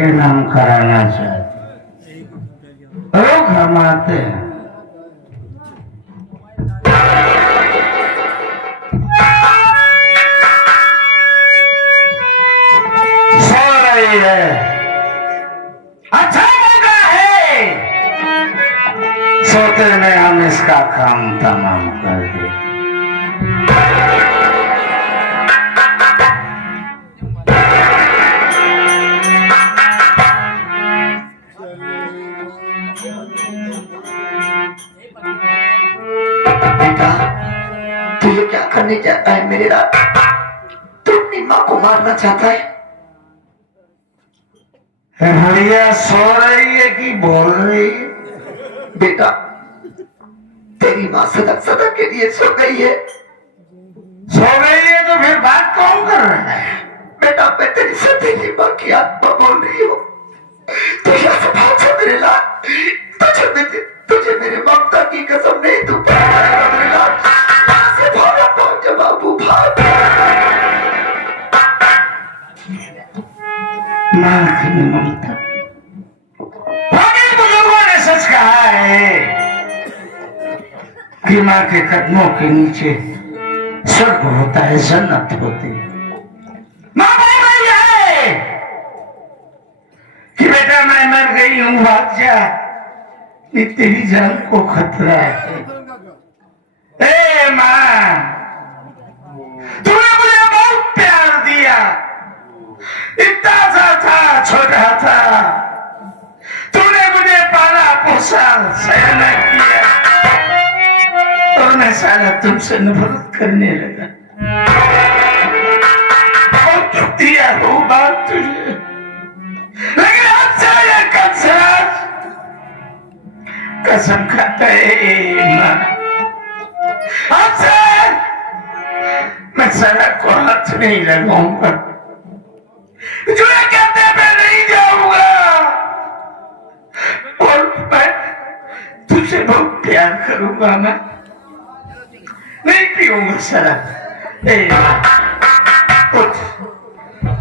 के नाम कराना चाहते, लोग हम आते हैं। सो रही है, अच्छा मौका है, सोते में हम इसका काम तमाम कर दे। तू ये क्या करने चाहता है मेरे रात? तू अपनी माँ को मारना चाहता है? भैया सो रही है कि बोल रही है? बेटा, तेरी माँ सदक सदक के लिए सो गई है। सो गई है तो फिर बात कौन कर रहा है? बेटा, मैं तेरी सतीली माँ की आत्मा बोल रही हूँ। तू यहाँ से भाग जा मेरे लाल। तुझे मेरे ममता की कसम नहीं, तू पाएगा मेरे लाल। यहाँ से भाग जा बाबू, भाग। माँ की ममता, बुजुर्गों ने सच कहा है कि माँ के कदमों के नीचे स्वर्ग होता है, जन्नत होती है। माँ बोल रही है कि बेटा मैं मर गई हूँ, भाग जा, ये तेरी जान को खतरा है। ए माँ, तूने मुझे बहुत प्यार दिया, इतना सा था, छोटा था, तूने मुझे पाला पोसा, सयाना किया, और मैं साला तुमसे नफरत करने लगा। बहुत दिया हो बात तुझे, लेकिन आज से ये कसम खाता है माँ, आज से मैं साला को हाथ नहीं लगाऊंगा, जो ये कहते मैं नहीं जाऊंगा, और मैं तुझसे बहुत प्यार करूंगा। मैं नहीं पीऊंगा शराब। ए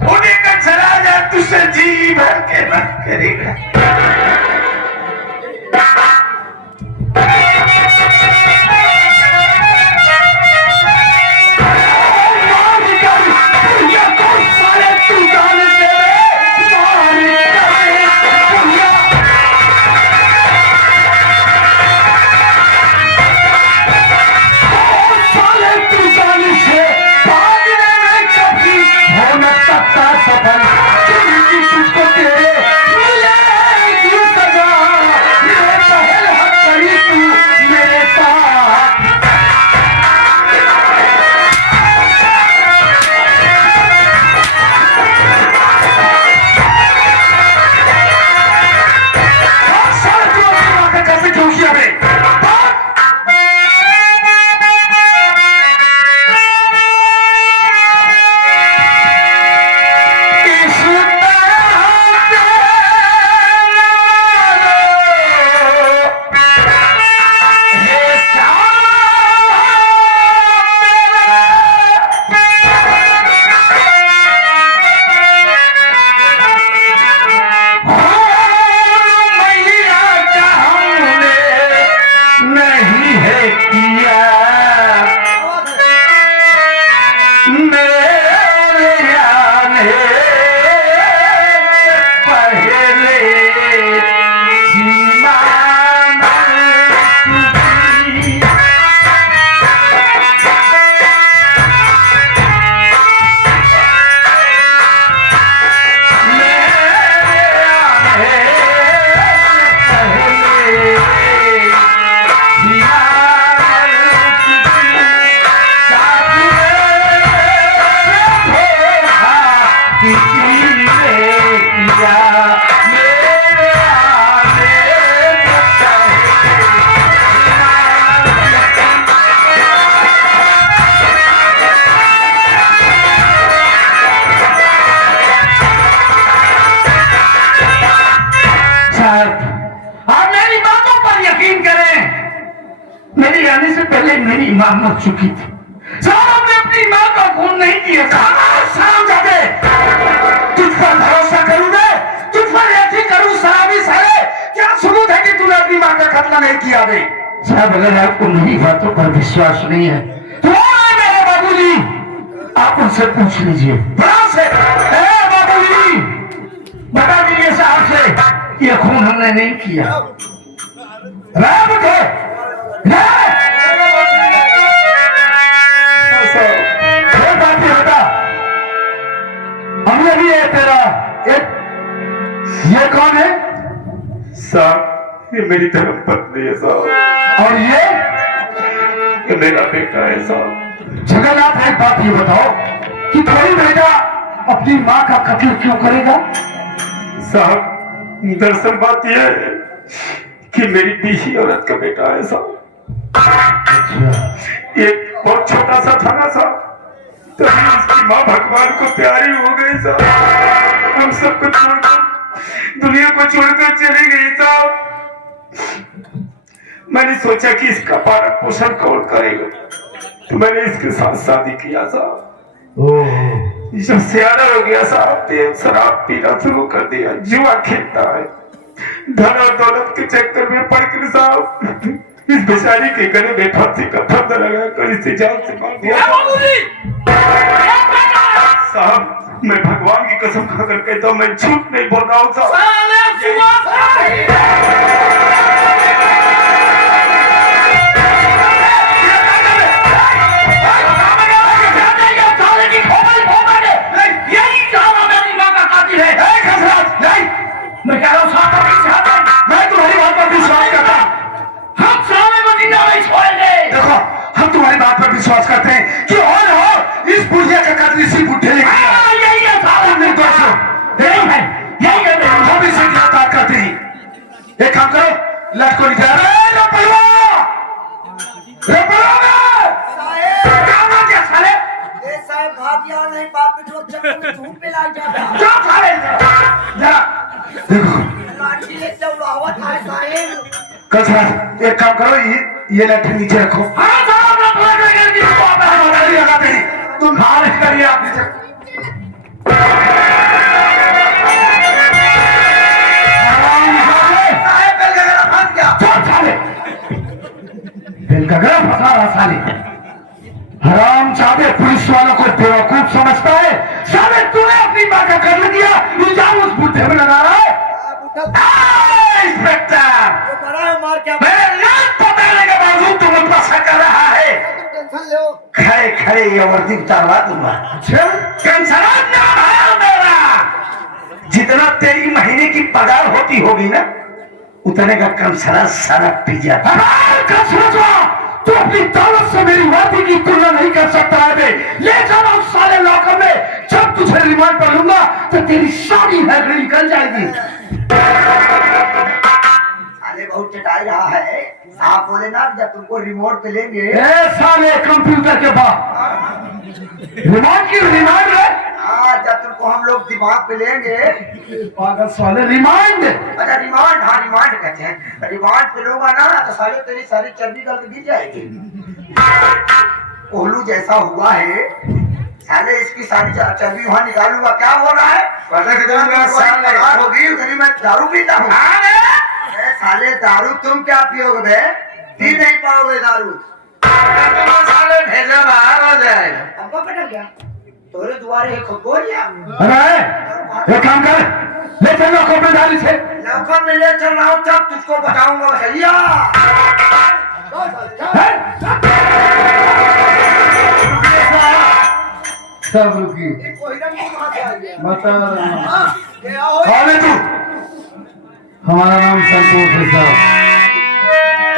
उन्हें का चला जा, तुझसे जी भर के बात करेगा। मेरी मां मर चुकी थी। साहब ने अपनी मां का खून नहीं किया। तुझ पर भरोसा करूंगा, तुझ पर किया दे। साहब अगर आपको मेरी बातों पर विश्वास नहीं है तो मेरे बाबूजी आप उनसे पूछ लीजिए। बाबूजी बता दीजिए साहब से ये खून हमने नहीं किया। हमने भी है तेरा एक, ये कौन है साहब? ये मेरी धर्म पत्नी है साहब। और ये मेरा बेटा है साहब। जगन्नाथ एक बात ये बताओ कि कोई बेटा अपनी माँ का कत्ल क्यों करेगा? साहब दरअसल बात यह है कि मेरी बीही औरत का बेटा है साहब। एक बहुत छोटा सा था ना साहब, तो उसकी माँ भगवान को प्यारी हो गई साहब। हम सबको छोड़कर दुनिया को छोड़कर चली गई साहब। मैंने सोचा कि इसका पालन पोषण कौन करेगा, तो मैंने इसके साथ शादी किया साहब। जब सियाना हो गया साहब तो शराब पीना शुरू कर दिया, जुआ खेलता है। धन और दौलत के चक्कर में पड़कर साहब इस बेचारी के गले में फांसी का फंदा लगाकर इसे जान से मार दिया साहब। मैं भगवान की कसम खाकर कहता हूँ, मैं झूठ नहीं बोल रहा हूँ साहब। मैं कह रहा हूँ मैं तुम्हारी बात पर विश्वास करता हूँ। हम सामने को जिंदा नहीं छोड़ेंगे। देखो हम तुम्हारी बात पर विश्वास करते हैं कि और हो इस बुढ़िया का कत्ल इसी बुढ़े ने किया। यही है साहब निर्दोष हो। यही है हम इसे गिरफ्तार करते हैं। एक काम करो लट को निकाल नहीं बात पे धूप पे लग जाता। एक काम करो ये लट्ठी नीचे रखो। तुम बारिश करिए आप नीचे। बेल का गला फंसा रहा साले। हराम चादे पुलिस वालों को बेवकूफ समझता है। साले तूने अपनी माँ का कर दिया, इल्जाम उस बुढ़े में लगा रहा है। इंस्पेक्टर मेरे नाम बताने के बावजूद तुम उतना सा कर रहा है। खड़े खड़े ये वर्दी उतारवा दूंगा। कंसराज नाम है मेरा। जितना तेरी महीने की पगार होती होगी ना उतने का कंसराज सारा पी जाता। तू अपनी दौलत से मेरी वर्दी की तुलना नहीं कर सकता है बे। ले जाना उस साले लॉकर में। जब तुझे रिमांड पर लूंगा तो तेरी सारी हैगड़ी निकल जाएगी। साले बहुत चटाई रहा है। आप बोले ना जब तुमको रिमोट पे लेंगे। साले कंप्यूटर के बाद रिमांड की रिमांड है। जब तुमको हम लोग दिमाग पे लेंगे। पागल साले रिमांड। अच्छा रिमांड, हाँ रिमांड कहते हैं। रिमांड पे लोगा ना तो साले तेरी सारी चर्बी गल गिर जाएगी। कोहलू जैसा हुआ है साले, इसकी सारी चर्बी वहाँ निकालूंगा। क्या हो रहा है होगी उतनी मैं दारू पीता हूँ। साले दारू तुम क्या पियोगे बे? पी नहीं पाओगे दारू। साले भेजा बाहर हो जाएगा। हमको पता क्या तोरे दुआरे एक गोलियां। अरे एक काम कर ले चल लॉकर में डाली से। लॉकर में ले चल रहा हूँ तब तुझको बताऊंगा भैया। सब रुकी बता तू। हमारा नाम संतोष है साहब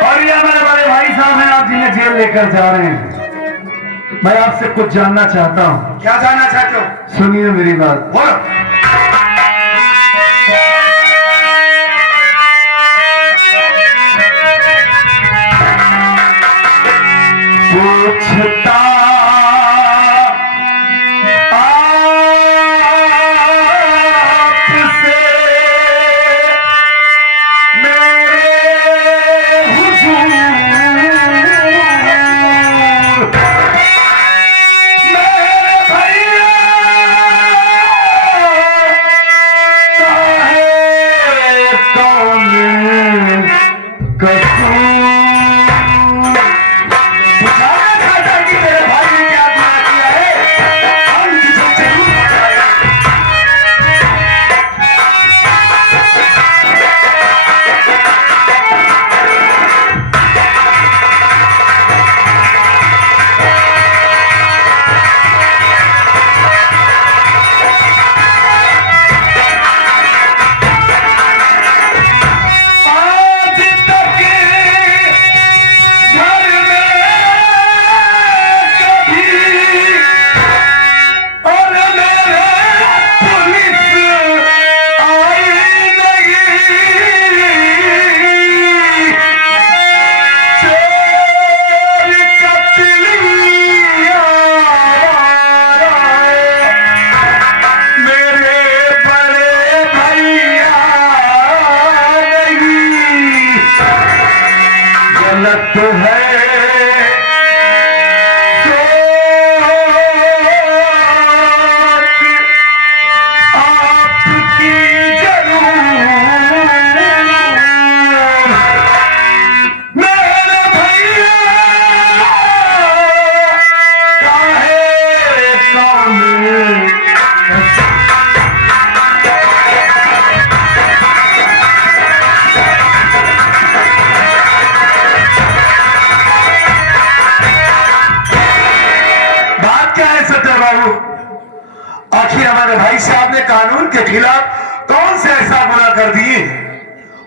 और ये हमारे बड़े भाई साहब हैं। आप जिन्हें जेल लेकर जा रहे हैं। मैं आपसे कुछ जानना चाहता हूँ। क्या जानना चाहते हो? सुनिए मेरी बात। बोलो। पूछता खिलाफ कौन से ऐसा गुनाह कर दिए?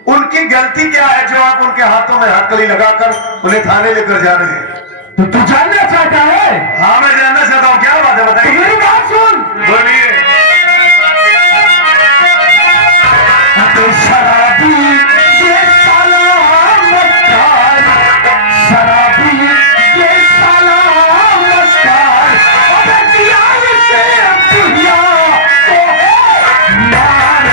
उनकी गलती क्या है जो आप उनके हाथों में हथकड़ी लगाकर उन्हें थाने लेकर जा रहे हैं? तो तू जानना चाहता है? हाँ, मैं जानना चाहता हूँ। क्या बात है, तो बताइए। मेरी बात सुन। बोलिए। शराबी ये साला मस्तार, शराबी ये साला मस्तार, अबे दिया इसे दिया तो है मार।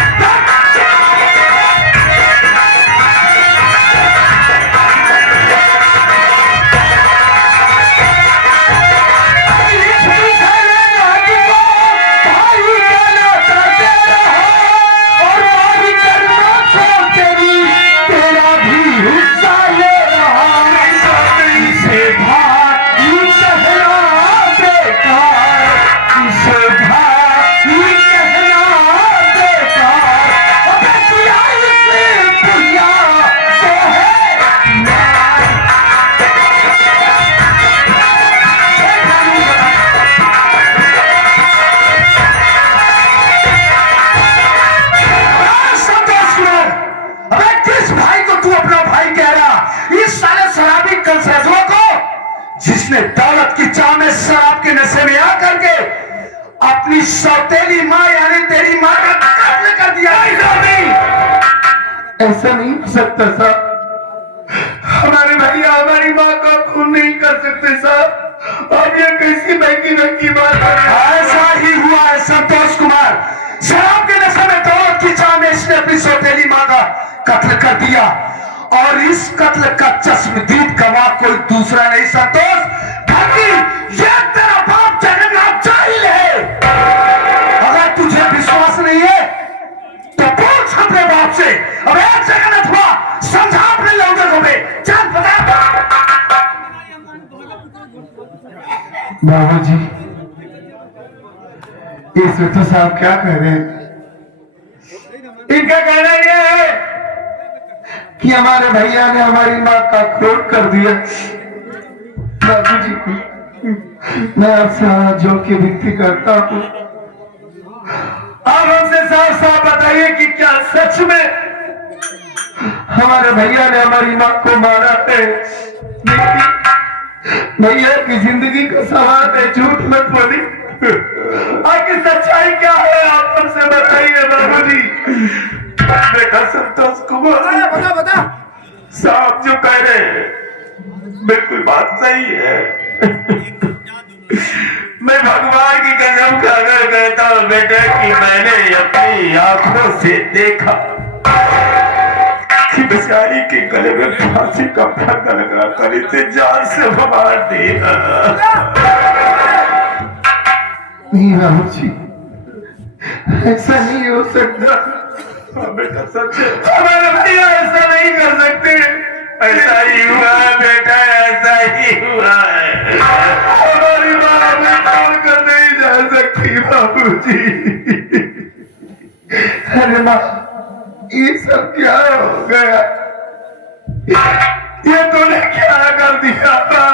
जिसने दौलत की चाह में शराब के नशे में आकर के अपनी सौतेली माँ यानी तेरी माँ का कत्ल कर दिया। ऐसा नहीं हो सकता साहब। हमारे भैया हमारी माँ का खून नहीं कर सकते साहब। अब ये कैसी की बात है? ऐसा ही हुआ है संतोष कुमार। शराब के नशे में दौलत की चाह में इसने अपनी सौतेली माँ का कत्ल कर दिया और इस कत्ल का चश्मदीद गवाह कोई दूसरा नहीं संतोष, बल्कि ये तेरा बाप जगन्नाथ जाहिल है। अगर तुझे विश्वास नहीं है तो पूछ अपने बाप से। अब एक जगन्नाथ हुआ, समझा अपने लोगों को भी। चल बता। बाबू जी, इसमें तो साहब क्या कह रहे हैं? इनका कहना यह है कि हमारे भैया ने हमारी माँ का खून कर दिया। बाबू जी, मैं आपसे हाथ जोड़ के विनती करता हूँ, आप हमसे साफ साफ बताइए कि क्या सच में हमारे भैया ने हमारी माँ को मारा है? भैया की जिंदगी का सवाल है, झूठ मत बोली। आखिर सच्चाई क्या है, आप हमसे बताइए बाबूजी। बेटा संतोष कुमार, बता। साहब जो कह रहे हैं बिल्कुल बात सही है। मैं भगवान की कसम खाकर कहता हूँ बेटा कि मैंने अपनी आंखों से देखा कि बेचारी के गले में फांसी का फंदा लगाकर इसे जान से मार दिया। नहीं बाबू जी, ऐसा नहीं हो सकता। हाँ बेटा, सच है। हमारे भैया ऐसा नहीं कर सकते। ऐसा ही हुआ है बेटा, ऐसा ही हुआ है। हमारी माँ हमें छोड़कर नहीं जा सकती बाबूजी। अरे माँ, ये सब क्या हो गया? ये तूने क्या कर दिया था?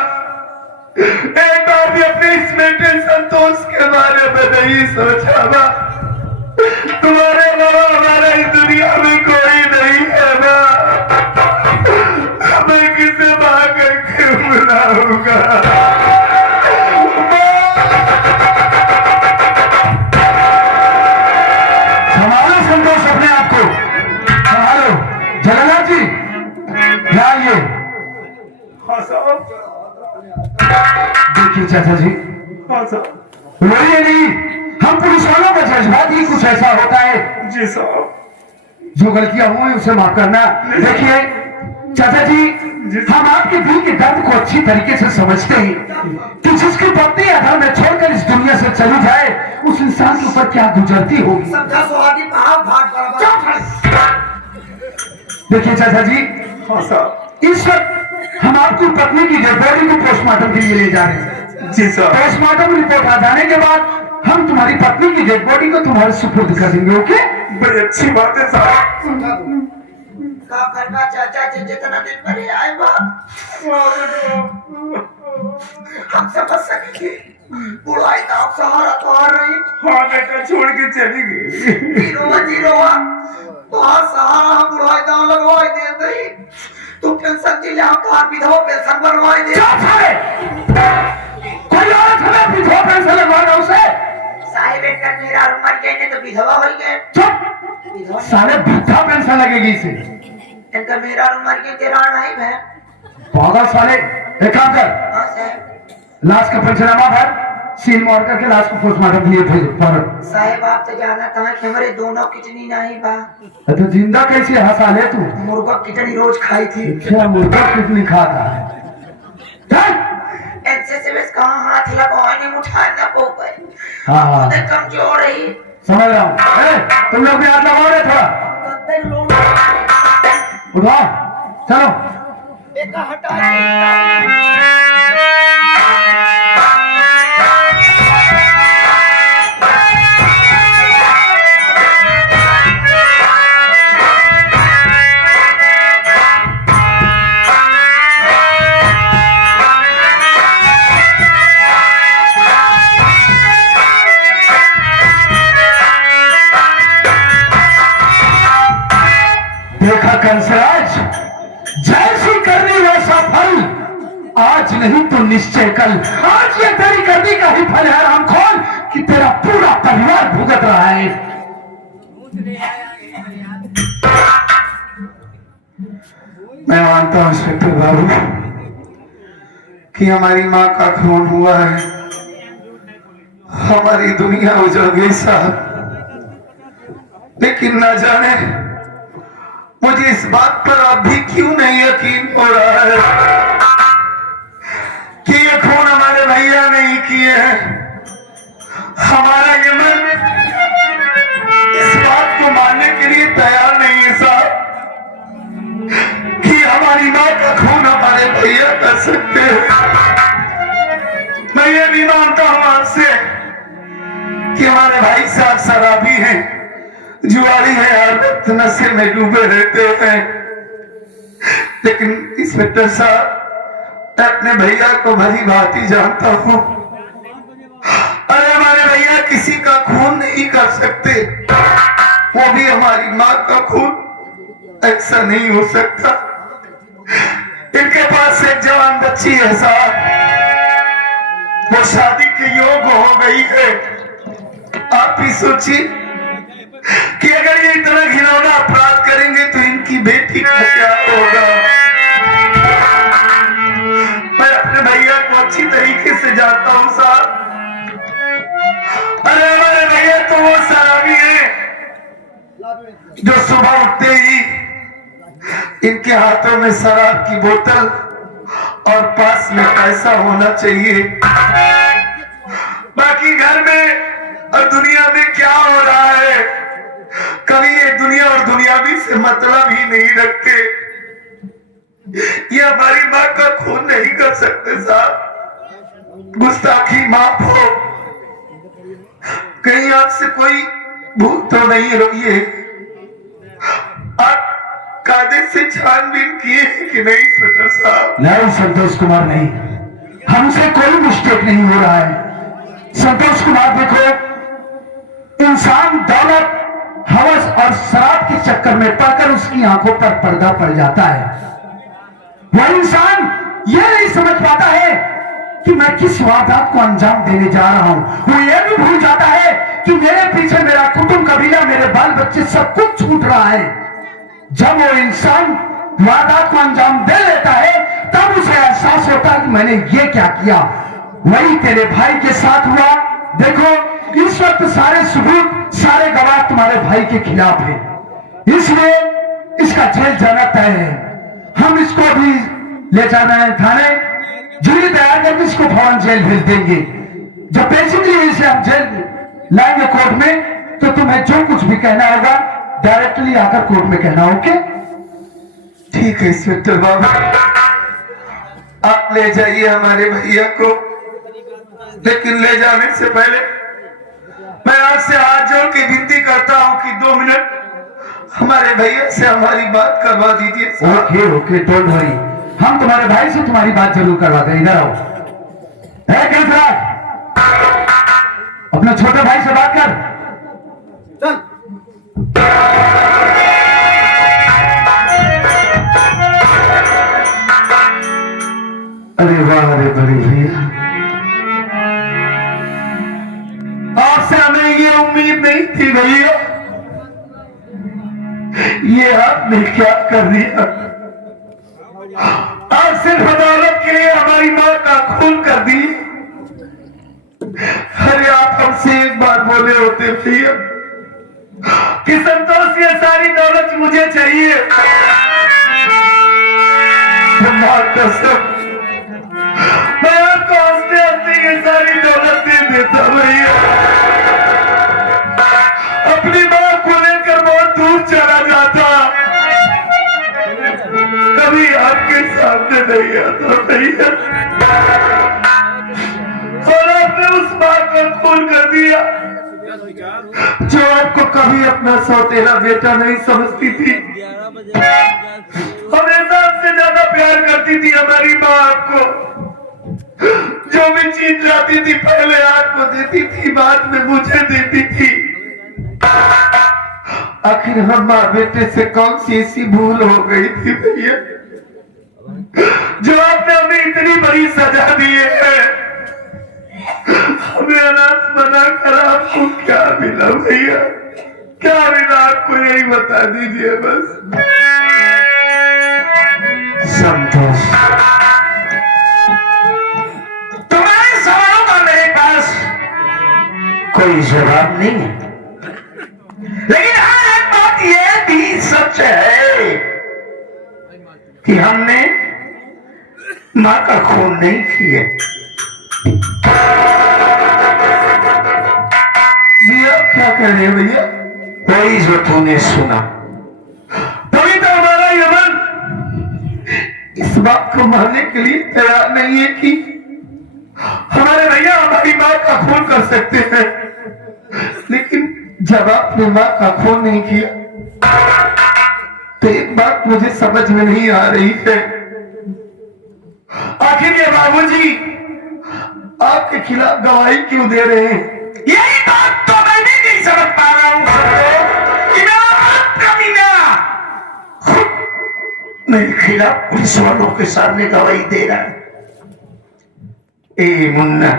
एक बार भी अपने इस बेटे संतोष के बारे में नहीं सोचा बा। तुम्हारे बाबा हमारे इस दुनिया में कोई नहीं है बा। मैं किसे भाग के बुलाऊंगा? संभालो संतोष अपने आप को, संभालो। जगन्नाथ जी लाइए। हाँ साहब। देखिए चाचा जी, हाँ साहब। रोइए नहीं, हम पुलिस वालों का जज्बात ही कुछ ऐसा होता है। जी साहब। जो गलतियां हुई उसे माफ करना। देखिए चाचा जी, हम आपके दिल के दर्द को अच्छी तरीके से समझते हैं कि जिसकी पत्नी अधर में छोड़कर इस दुनिया से चली जाए, उस इंसान के ऊपर क्या गुजरती होगी। देखिए चाचा जी, हाँ साहब। इस वक्त हम आपकी पत्नी की डेड बॉडी को पोस्टमार्टम के लिए ले जा रहे हैं। जी साहब। पोस्टमार्टम रिपोर्ट आ जाने के बाद हम तुम्हारी पत्नी की डेड बॉडी को तुम्हारे सुपुर्द कर देंगे। ओके, बड़ी अच्छी बात है साहब। का करना चाचा जी जितना दिन भरे आए बा हम समझ सकेंगे बुढ़ाई का आप सहारा तो हार रही हाँ बेटा छोड़ के चली गई जीरोवा तो हर सहारा हम बुढ़ाई दाव लगवाई दे दई तू पेंशन दिले हम तो हर विधवा पेंशन बनवाई दे कोई और हमें विधवा पेंशन लगवाना उसे साहिब एक मेरा मर गए ने तो विधवा हो गए चुप साले वृद्धा पेंशन लगेगी इसे इनका मेरा मर गए तेरा नहीं है पागल साले एक काम कर हां साहब लाश का पंचनामा भर सील मार करके लाश को पोस्टमार्टम लिए भेजो फौरन साहब आप तो जाना कहां कि हमारे दोनों किडनी नहीं बा तो जिंदा कैसे हंसा ले तू मुर्गा किडनी रोज खाई थी क्या मुर्गा कितनी खाता है एनसीसीएस कहां हाथ लगाने उठाना पो पर हाँ तो कमजोर है समझ रहा हूँ तुम लोग भी हाथ लगाओ रे थोड़ा उठाओ चलो एक हटा देखा कंसराज जैसी करनी वैसा फल आज नहीं तो निश्चय कल आज ये तेरी करनी का ही फल है राम खोल कि तेरा पूरा परिवार भुगत रहा है मैं मानता हूं इंस्पेक्टर बाबू कि हमारी माँ का खून हुआ है हमारी दुनिया उजड़ गई साहब लेकिन न जाने मुझे इस बात पर अब भी क्यों नहीं यकीन हो रहा है कि ये खून हमारे भैया नहीं किए हैं हमारा ये मन इस बात को मानने के लिए तैयार नहीं है साहब कि हमारी माँ का खून हमारे भैया कर सकते हैं मैं ये भी मानता हूं आपसे कि हमारे भाई साहब शराबी हैं जुआरी है हर वक्त नशे में डूबे रहते हैं लेकिन इंस्पेक्टर साहब मैं अपने भैया को भली भांति जानता हूं अरे हमारे भैया किसी का खून नहीं कर सकते वो भी हमारी माँ का खून ऐसा नहीं हो सकता इनके पास एक जवान बच्ची है साहब वो शादी के योग हो गई है आप ही सोचिए कि अगर ये इतना घिनौना अपराध करेंगे तो इनकी बेटी का क्या होगा मैं अपने भैया को अच्छी तरीके से जानता हूं साहब अरे हमारे भैया तो वो शराबी है जो सुबह उठते ही इनके हाथों में शराब की बोतल और पास में पैसा होना चाहिए बाकी घर में और दुनिया में क्या हो रहा है कभी ये दुनिया और दुनियावी से मतलब ही नहीं रखते ये हमारी माँ का खून नहीं कर सकते साहब गुस्ताखी माफ हो कहीं आपसे कोई भूल तो नहीं रही है आप कायदे से छानबीन किए हैं कि नहीं इंस्पेक्टर साहब नहीं संतोष कुमार नहीं हमसे कोई मिस्टेक नहीं हो रहा है संतोष कुमार देखो इंसान दौलत हवस और शराब के चक्कर में पड़कर उसकी आंखों पर पर्दा पड़ जाता है वह इंसान यह नहीं समझ पाता है कि मैं किस वारदात को अंजाम देने जा रहा हूं वो यह भी भूल जाता है कि मेरे पीछे मेरा कुटुंब कबीला मेरे बाल बच्चे सब कुछ छूट रहा है जब वो इंसान वारदात को अंजाम दे लेता है तब उसे एहसास होता है कि मैंने ये क्या किया वही तेरे भाई के साथ हुआ देखो इस वक्त सारे सबूत सारे गवाह तुम्हारे भाई के खिलाफ है इसलिए इसका जेल जाना तय है हम इसको भी ले जाना है थाने जुरी तैयार करके इसको फौरन जेल भेज देंगे जब बेसिकली इसे हम जेल लाएंगे कोर्ट में तो तुम्हें जो कुछ भी कहना होगा डायरेक्टली आकर कोर्ट में कहना ओके ठीक है इंस्पेक्टर बाबू आप ले जाइए हमारे भैया को लेकिन ले जाने से पहले मैं आपसे हाथ जोड़ के विनती करता हूं कि 2 मिनट हमारे भैया से हमारी बात करवा दीजिए। ओके ओके डोंट वरी, हम तुम्हारे भाई से तुम्हारी बात जरूर करवाते हैं। इधर आओ। अपने छोटे भाई से बात कर। अरे वाह, अरे बड़े भैया, आपसे हमें ये उम्मीद नहीं थी भैया। ये आपने क्या कर दिया? आप सिर्फ बदौलत के लिए हमारी माँ का खून कर दी। अरे आप हमसे एक बार बोले होते भैया कि संतोष, ये सारी दौलत मुझे चाहिए, तो माँ कसम मैं आपको हंसते हंसते ये सारी दौलत दे देता भैया। अपनी माँ को लेकर बहुत दूर चला जाता, कभी आपके सामने नहीं आता भैया। और आपने उस माँ को खून कर दिया जो आपको कभी अपना सौतेला बेटा नहीं समझती थी। हमेशा आपसे ज्यादा प्यार करती थी हमारी माँ आपको। जो भी चीज लाती थी पहले आपको देती थी, बाद में मुझे देती थी। आखिर हम माँ बेटे से कौन सी ऐसी भूल हो गई थी भैया जो आपने हमें इतनी बड़ी सजा दी है? हमें अनाथ बनाकर आपको क्या मिला भैया? क्या मिला आपको, यही बता दीजिए बस। संतोष, तुम्हारे सवालों का मेरे पास कोई जवाब नहीं है, लेकिन हाँ एक बात यह भी सच है कि हमने माँ का खून नहीं किया। ये आप क्या कह रहे हैं भैया? वही जो तूने सुना, तभी तो हमारा यमन इस बात को मानने के लिए तैयार नहीं है कि हमारे भैया हमारी माँ का खून कर सकते हैं। लेकिन जब आपने माँ का खून नहीं किया तो एक बात मुझे समझ में नहीं आ रही है, आखिर ये बाबूजी आपके खिलाफ गवाही क्यों दे रहे हैं? यही बात तो मैं भी नहीं समझ पा रहा हूं कि मेरा बाप कमीना खुद मेरे खिलाफ पुलिस वालों के सामने गवाही दे रहा है। ए मुन्ना,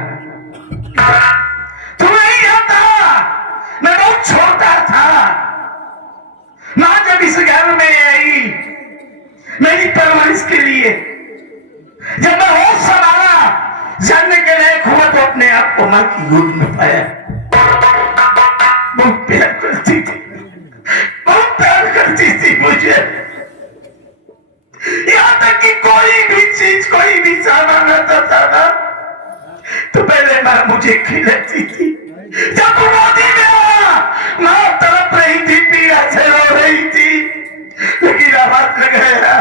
तुम्हें याद था मैं बहुत छोटा था, मां जब इस घर में आई मेरी परवरिश के लिए, जब मैं होश संभाला जानने के लायक हुआ तो अपने आप को मां की गोद में पाया। बहुत प्यार करती थी, बहुत प्यार करती थी मुझे। यहां तक कि कोई भी चीज, कोई भी सामान आता था ना तो पहले मां मुझे खिलाती थी। जब मोदी में आया मां तड़प रही थी, पीड़ा से रो रही थी, लेकिन आवाज लगाया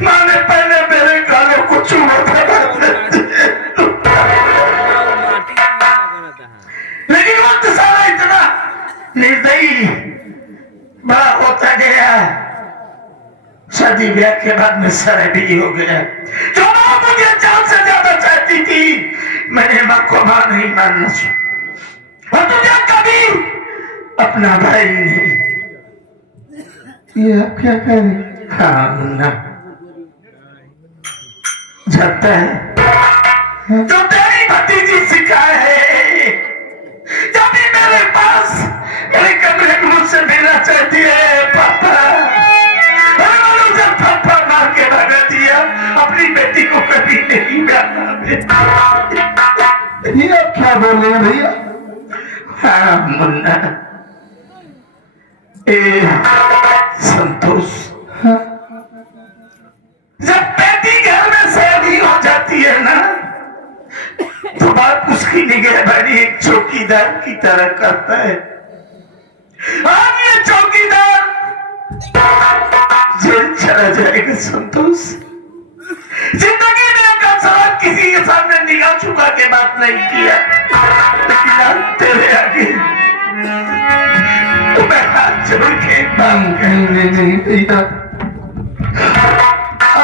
मां ने पहले मेरे गालों को चूमा था, लेकिन वक्त सारा इतना निर्दयी बड़ा होता गया, शादी ब्याह के बाद में शराबी हो गया। जो मां मुझे जान से ज्यादा चाहती थी, मैंने मां को मां नहीं मानना चाहिए और तुझे कभी अपना भाई नहीं। ये आप क्या कह रहे? हाँ मुन्ना, जानता है जो तेरी भतीजी सिखाए है, जब भी मेरे पास मेरे कमरे में मुझसे मिलना चाहती है पापा, थप्पड़ मार के भगा दिया, अपनी बेटी को कभी नहीं मिला। ये आप क्या बोल रहे हैं भैया? हाँ मुन्ना, संतोष, हाँ? जब बेटी घर में शादी हो जाती है ना तो बाप उसकी निगहबानी एक चौकीदार की तरह करता है। आज ये चौकीदार चला जाएगा संतोष। जिंदगी में कब सवाल किसी के सामने निगाह छुपा के बात नहीं किया, लेकिन आज तेरे आगे तुम्हें हाथ जोड़ के नहीं भैया,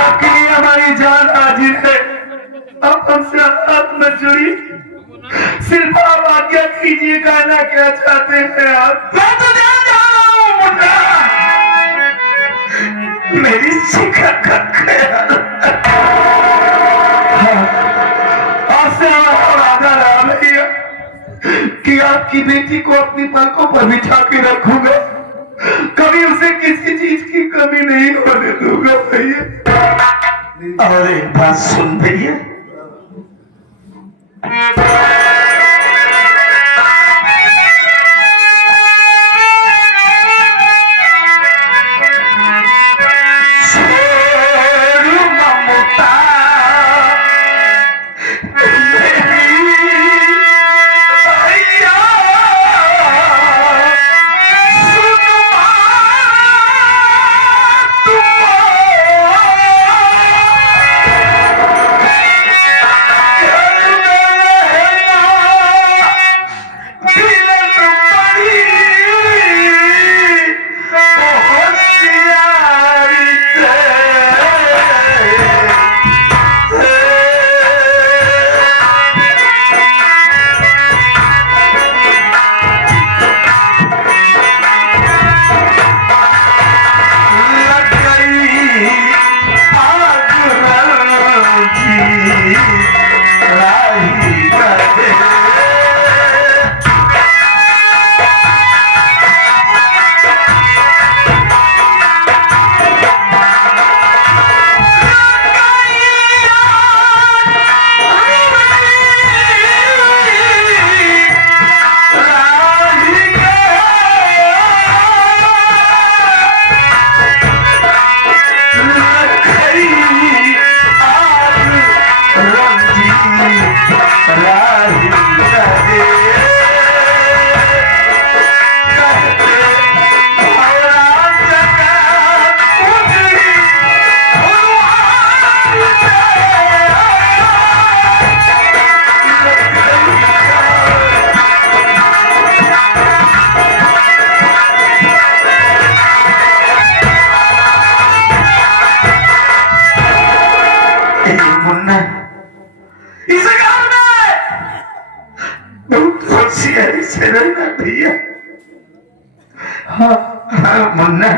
आपके लिए हमारी जान हाजिर है। आप हमसे हाथ मत जोड़िए, सिर्फ आप आज्ञा कीजिए, कहना क्या चाहते हैं आप? मैं तो जान जा रहा हूँ मुन्ना, मेरी शिखा का ख्याल। आपसे हमारा वादा रहा भैया कि आपकी बेटी को अपनी पलकों पर बिठा के रखूंगा, कभी उसे किसी चीज की कमी नहीं होने दूंगा भैया। और एक बात सुन भैया, मुन्ना इस गांव में बहुत होशियारी से रहना भैया। हाँ मुन्ना,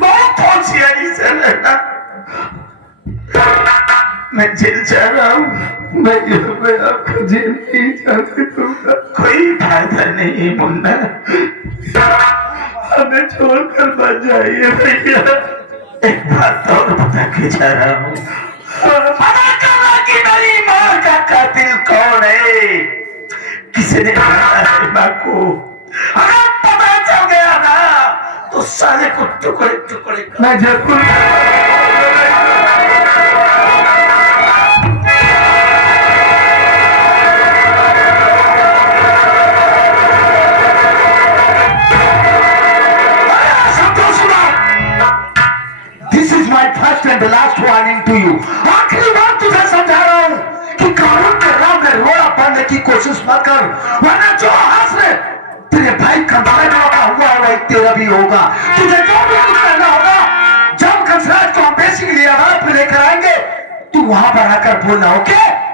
बहुत होशियारी से रहना। मैं जेल जा रहा हूँ, मैं आपको जेल नहीं जाने दूंगा। कोई फायदा नहीं मुन्ना, हमें छोड़कर बच जाइए भैया। एक बात और बता के जा रहा हूँ, पता चला कि मेरी माँ का कातिल कौन है, किसने मारा है माँ को। अगर पता चल गया ना तो साले को टुकड़े टुकड़े मैं जरूर। First and the last warning to you, आखिरी बार तुझे समझा रहा हूं कि कानून के राह में रोड़ा पाने की कोशिश मत कर, वरना जो हासिल तेरे भाई का हुआ है वही तेरा भी होगा। तुझे जो भी कुछ करना होगा, जब कंसराज को हम बेसिकली आवाज पे लेकर आएंगे, तू वहां पर आकर बोलना, ओके?